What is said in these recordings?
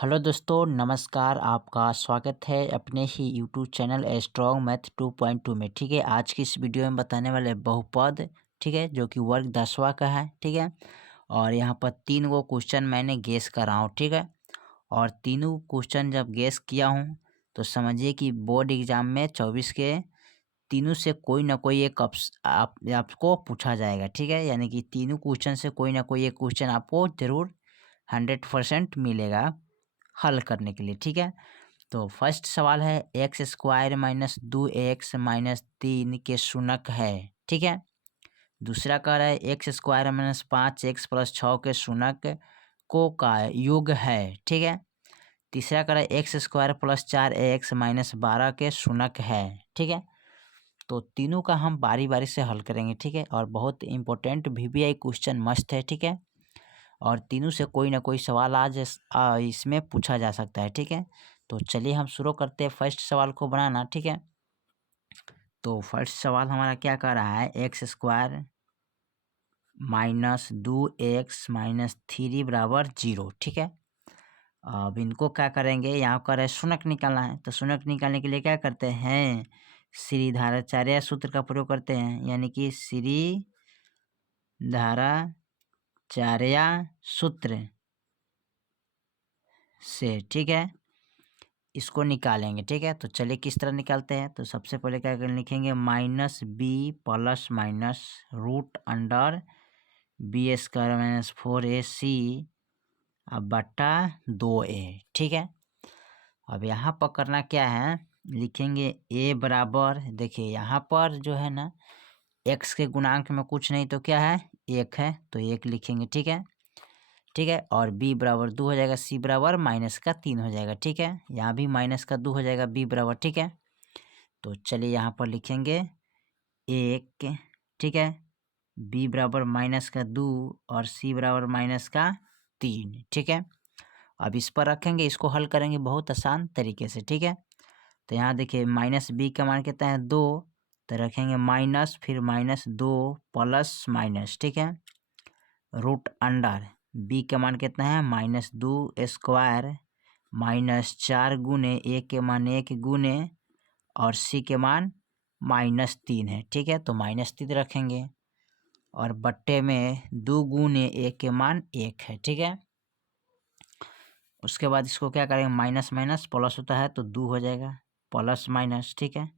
Hello दोस्तों, नमस्कार। आपका स्वागत है अपने ही यूट्यूब चैनल स्ट्रॉन्ग मैथ 2.2 में। ठीक है, आज की इस वीडियो में बताने वाले बहुपद, ठीक है, जो कि वर्ग 10वां का है। ठीक है, और यहाँ पर 3 गो क्वेश्चन मैंने गेस करा हूँ। ठीक है, और तीनों क्वेश्चन जब गेस किया हूँ तो समझिए कि बोर्ड एग्जाम में 24 के तीनों से कोई ना कोई एक आपको पूछा जाएगा। ठीक है, यानी कि तीनों क्वेश्चन से कोई ना कोई एक क्वेश्चन आपको जरूर 100% मिलेगा हल करने के लिए। ठीक है, तो फर्स्ट सवाल है x square minus 2x minus 3 के शून्यक है। ठीक है, दूसरा कह रहा है x square minus 5x plus 6 के शून्यक को का योग है। ठीक है, तीसरा कह रहा है x square plus 4x minus 12 के शून्यक है। ठीक है, तो तीनों का हम बारी बारी से हल करेंगे। ठीक है, और बहुत इंपॉर्टेंट VBI क्वेश्चन मस्त है। ठीक है, और तीनों से कोई ना कोई सवाल आज इसमें पूछा जा सकता है। ठीक है, तो चलिए हम शुरू करते हैं फर्स्ट सवाल को बनाना। ठीक है, तो फर्स्ट सवाल हमारा क्या कह रहा है, x square minus 2x minus 3 बराबर 0। ठीक है, अब इनको क्या करेंगे, यहाँ कर शून्यक निकालना है। तो शून्यक निकालने के लिए क्या करते हैं, श्रीधाराचार्य सूत्र का प्रयोग करते हैं, यानी कि श्रीधाराचार्य सूत्र से। ठीक है, इसको निकालेंगे। ठीक है, तो चलिए किस तरह निकालते हैं। तो सबसे पहले क्या करें, लिखेंगे minus b plus minus root under b square minus 4ac अब बट्टा 2a। ठीक है, अब यहाँ पर करना क्या है, लिखेंगे a बराबर, देखिए यहाँ पर जो है ना x के गुणांक में कुछ नहीं तो क्या है, 1 है, तो 1 लिखेंगे। ठीक है, ठीक है, और b बराबर 2 हो जाएगा, c बराबर माइनस का 3 हो जाएगा। ठीक है, यहाँ भी माइनस का 2 हो जाएगा b बराबर। ठीक है, तो चलिए यहाँ पर लिखेंगे 1। ठीक है, b बराबर माइनस का 2 और c बराबर माइनस का 3। ठीक है, अब इस पर रखेंगे, इसको हल करेंगे बहुत आसान तरीके से। ठीक है, तो यहाँ देखिए माइनस b का मान कितना है 2, तो रखेंगे माइनस, फिर माइनस 2 प्लस माइनस। ठीक है, रूट अंडर b का मान कितना है -2 स्क्वायर माइनस 4 गुने a के मान 1 गुने और c के मान -3 है। ठीक है, तो -3 रखेंगे और बट्टे में 2 गुने a के मान 1 है। ठीक है, उसके बाद इसको क्या करेंगे, माइनस माइनस प्लस होता है तो 2 हो जाएगा प्लस माइनस। ठीक है,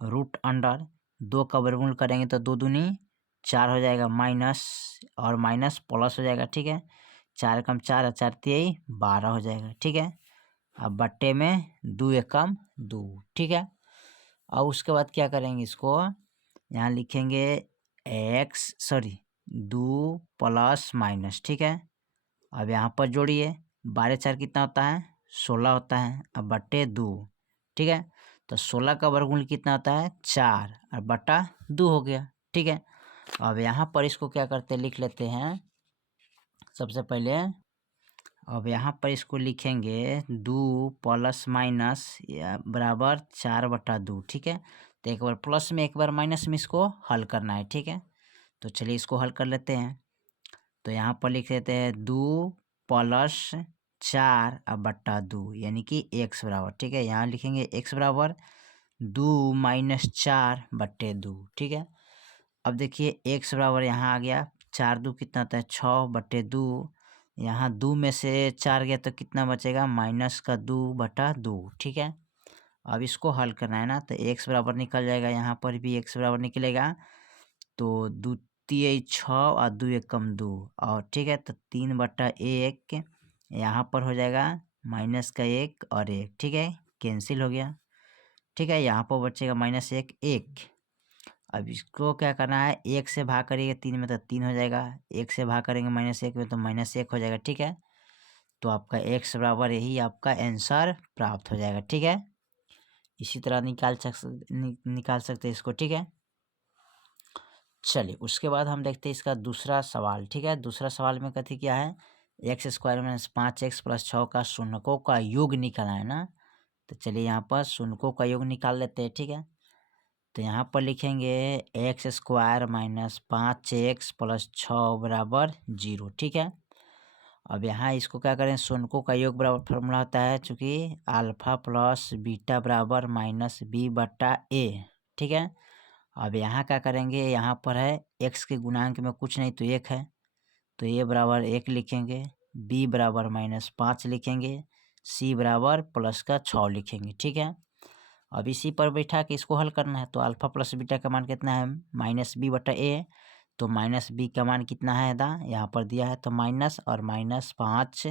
रूट अंडर 2 का वर्गमूल करेंगे तो 2 दूनी 4 हो जाएगा, माइनस और माइनस प्लस हो जाएगा। ठीक है, 4 कम 4 4 3 12 हो जाएगा। ठीक है, अब बट्टे में 2 एकम 2। ठीक है, अब उसके बाद क्या करेंगे, इसको यहाँ लिखेंगे दो प्लस माइनस। ठीक है, अब यहाँ पर जोड़िए, 12 4 कितना होता है 16 होता है, अब बट्टे 2। ठीक है, तो 16 का वर्गमूल कितना होता है 4 और बट्टा 2 हो गया। ठीक है, अब यहाँ पर इसको क्या करते हैं, लिख लेते हैं सबसे पहले। अब यहाँ पर इसको लिखेंगे 2 प्लस माइनस बराबर 4/2। ठीक है, तो एक बार प्लस में एक बार माइनस में इसको हल करना है। ठीक है, तो चलिए इसको हल कर लेते हैं। तो यहाँ पर लिख देते हैं 2 प्लस 4/2 यानी कि x बराबर। ठीक है, यहाँ लिखेंगे x बराबर 2 माइनस 4/2। ठीक है, अब देखिए x बराबर यहाँ आ गया, 4 2 कितना होता है 6/2, यहाँ 2 में से 4 गया तो कितना बचेगा माइनस का 2/2। ठीक है, अब इसको हल करना है ना, तो x बराबर निकल जाएगा, यहाँ पर भी x बराबर निकलेगा, तो 2 3 6 और 2 एकम 2 और ठीक है, तो 3/1 यहाँ पर हो जाएगा माइनस का 1 और 1। ठीक है, कैंसिल हो गया। ठीक है, यहाँ पर बचेगा -1 1। अब इसको क्या करना है, 1 से भाग करिएगा 3 में तो 3 हो जाएगा, 1 से भाग करेंगे -1 में तो -1 हो जाएगा। ठीक है, तो आपका x बराबर यही आपका आंसर प्राप्त हो जाएगा। ठीक है, इसी तरह निकाल सकते इसको। ठीक है, चलिए उसके बाद हम देखते हैं इसका दूसरा सवाल। ठीक है, दूसरा सवाल में कथी क्या है, x square minus 5x plus 6 का शून्यकों का योग निकालना है ना। तो चलिए यहाँ पर शून्यकों का योग निकाल लेते हैं। ठीक है, तो यहाँ पर लिखेंगे x square minus 5x plus 6 बराबर 0। ठीक है, अब यहाँ इसको क्या करें, शून्यों का योग बराबर फॉर्मूला होता है चूँकि अल्फा प्लस बीटा बराबर माइनस बी बट्टा ए, ठीक है। अब यहाँ क्या करेंगे, यहाँ पर है एक्स के गुणांक में कुछ नहीं तो 1 है, तो ए बराबर 1 लिखेंगे, बी बराबर -5 लिखेंगे, सी बराबर प्लस का 6 लिखेंगे, ठीक है। अब इसी पर बैठा के इसको हल करना है, तो अल्फा प्लस बीटा का मान कितना है, -b बटा ए, तो -b का मान कितना है दा, यहाँ पर दिया है तो माइनस और -5,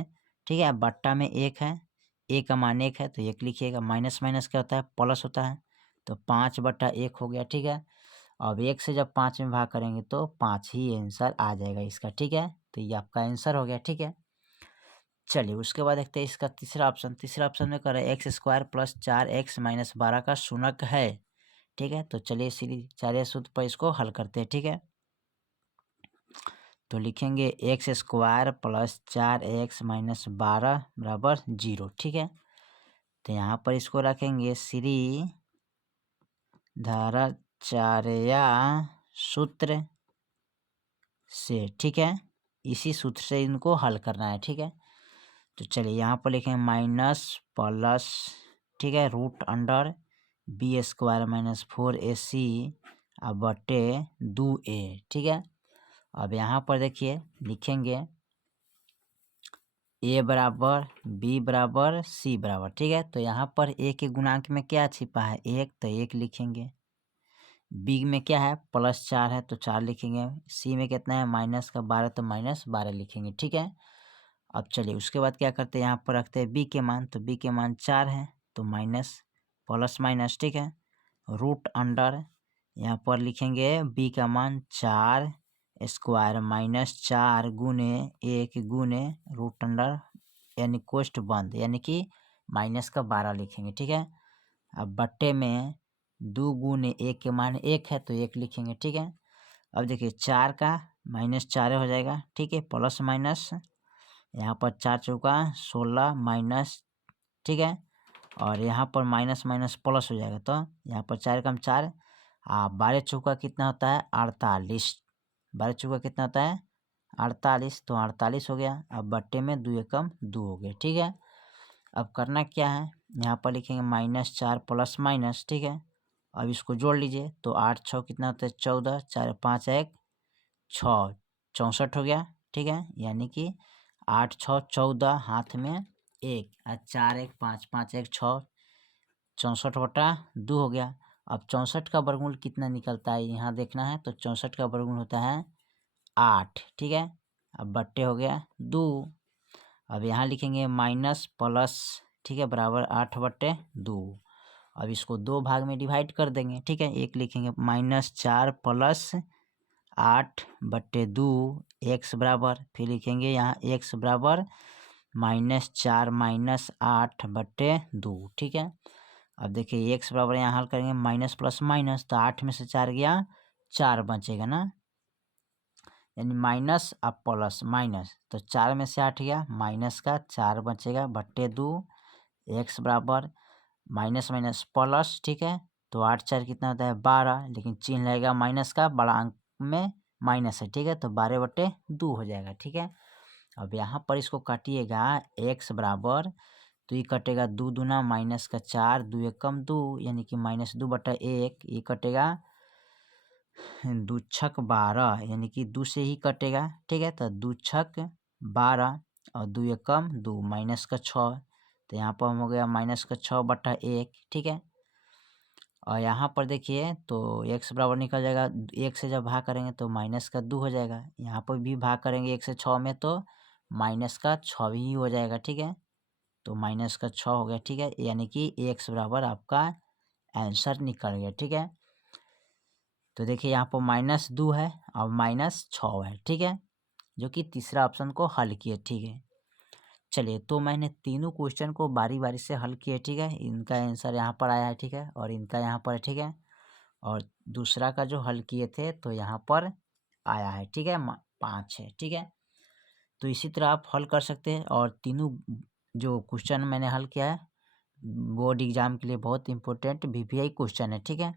ठीक है। बट्टा में 1 है, ए का मान 1 है तो 1 लिखिएगा, माइनस माइनस क्या होता है, प्लस होता है, तो 5 बटा 1 हो गया, ठीक है। अब 1 से जब 5 में भाग करेंगे तो 5 ही आंसर आ जाएगा इसका, ठीक है। तो ये आपका आंसर हो गया, ठीक है। चलिए उसके बाद देखते हैं इसका तीसरा ऑप्शन में कर रहे हैं x² प्लस 4x माइनस 12 का शूनक है, ठीक है। तो चलिए सीधी चारे सूत्र पर इसको हल करते हैं, ठीक है। तो लिखेंगे x² प्लस 4x माइनस 12 बराबर 0, ठीक है। तो यहाँ पर इसको रखेंगे श्री धाराचार्या सूत्र से, ठीक है। इसी सूत्र से इनको हल करना है, ठीक है। तो चलिए यहाँ पर लिखेंगे माइनस प्लस, ठीक है, root under b² minus 4ac अब बटे 2a, ठीक है। अब यहाँ पर देखिए लिखेंगे a बराबर b बराबर c बराबर, ठीक है। तो यहाँ पर a के गुणांक में क्या छिपा है, 1, तो 1 लिखेंगे, b में क्या है +4 है तो 4 लिखेंगे, c में कितना है -12 तो -12 लिखेंगे, ठीक है। अब चलिए उसके बाद क्या करते हैं, यहाँ पर रखते हैं b के मान, तो b के मान 4 है तो माइनस प्लस माइनस, ठीक है, रूट अंडर यहाँ पर लिखेंगे b का मान 4² माइनस 4 गुने 1 गुने रूट अंडर यानी कोष्ठ बंद यानी कि -12 लिखेंगे, ठीक है। अब बट्टे में 2 गुने 1 के मान 1 है तो 1 लिखेंगे, ठीक है। अब देखिए 4 का -4 हो जाएगा, ठीक है, प्लस माइनस यहाँ पर 4 चौका 16 माइनस, ठीक है, और यहाँ पर माइनस माइनस प्लस हो जाएगा, तो यहाँ पर 4 कम 4, 12 चौका कितना होता है 48, 12 चौका कितना होता है 48, तो 48 हो गया। अब बट्टे में 2 एकम 2 हो गए, ठीक है। अब करना क्या है, यहाँ पर लिखेंगे -4 प्लस माइनस, ठीक है। अब इसको जोड़ लीजिए तो 8 6 कितना होता है 14, 4 5 1 6 64 हो गया, ठीक है। यानी कि 8 6 14 हाथ में 1 और 4 1 5 5 1 6 64/2 हो गया। अब 64 का वर्गमूल कितना निकलता है यहाँ देखना है, तो 64 का वर्गमूल होता है 8, ठीक है। अब बट्टे हो गया 2, अब यहाँ लिखेंगे माइनस प्लस, ठीक है, बराबर 8/2। अब इसको 2 भाग में डिवाइड कर देंगे, ठीक है। एक लिखेंगे -4 प्लस 8/2 x बराबर, फिर लिखेंगे यहाँ x बराबर -4 माइनस 8/2, ठीक है। अब देखिए x बराबर यहाँ हल करेंगे माइनस प्लस माइनस, तो 8 में से 4 गया 4 बचेगा ना, यानी माइनस अब प्लस माइनस, तो 4 में से 8 गया माइनस का 4 बचेगा बट्टे 2, x बराबर माइनस माइनस प्लस, ठीक है। तो 8 4 कितना होता है 12, लेकिन चिन्ह लगेगा माइनस का, बड़ा अंक में माइनस है, ठीक है, तो 12/2 हो जाएगा, ठीक है। अब यहाँ पर इसको काटिएगा x बराबर, तो ये कटेगा 2 दूना माइनस का 4, 2 एकम 2 यानी कि -2/1, ये कटेगा 2 छक 12 यानी कि 2 से ही कटेगा, ठीक है। तो 2 छक 12 और 2 एकम 2 माइनस का 6, तो यहाँ पर हो गया -6/1, ठीक है। और यहाँ पर देखिए तो x बराबर निकल जाएगा, 1 से जब भाग करेंगे तो माइनस का 2 हो जाएगा, यहाँ पर भी भाग करेंगे 1 से 6 में तो माइनस का 6 ही हो जाएगा, ठीक है। तो माइनस का 6 हो गया, ठीक है, यानी कि x बराबर आपका आंसर निकल गया, ठीक है। तो देखिए यहाँ पर -2 है और -6 है, ठीक है, जो कि तीसरा ऑप्शन को हल किए, ठीक है। चलिए तो मैंने तीनों क्वेश्चन को बारी बारी से हल किए, ठीक है। इनका आंसर यहाँ पर आया है, ठीक है, और इनका यहाँ पर, ठीक है, और दूसरा का जो हल किए थे तो यहाँ पर आया है, ठीक है, 5 है, ठीक है। तो इसी तरह आप हल कर सकते हैं, और तीनों जो क्वेश्चन मैंने हल किया है बोर्ड एग्जाम के लिए बहुत इंपॉर्टेंट VVI क्वेश्चन है, ठीक है,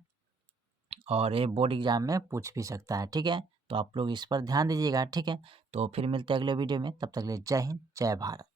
और ये बोर्ड एग्जाम में पूछ भी सकता है, ठीक है। तो आप लोग इस पर ध्यान दीजिएगा, ठीक है। तो फिर मिलते हैं अगले वीडियो में, तब तक के लिए जय हिंद, जय भारत।